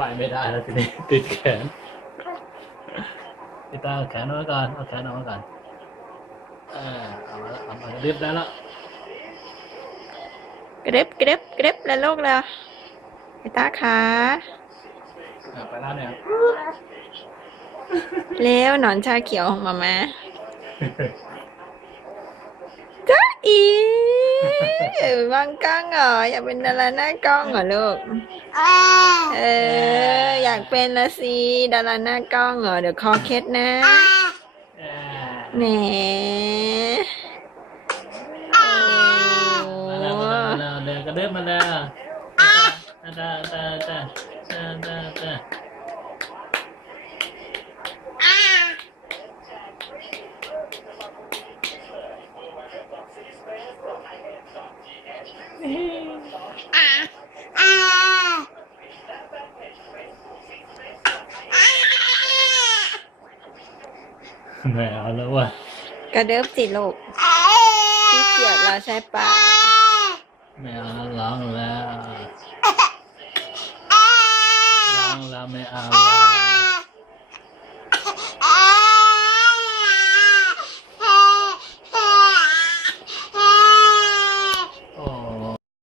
ไปไม่ได้แล้วทีนี้ติดแขนพี่ตาเอาแขนออกมาก่อนเอาแขนออกมาก่อนเอามาแล้วเอามากระดิบได้แล้ว กระเด็บกระเด็บกระเด็บแล้วลูกแล้วไอ้ตาขาไปแล้วเนี่ย แล้วหนอนชาเขียวของมาจ้าอีบางกล้องเหรออยากเป็นดาราหน้ากล้องเหรอลูกอยากเป็นละสิดาราหน้ากล้องเหรอเดี๋ยวคอเคล็ดนะแหมมาแล้วเดินกระเดิบมาแล้วตาไม่เอาแล้วว่ะ กระเดิบสิลูกขี้เกียจแล้วใช่ปะ ไม่เอาแล้วร้องแล้ว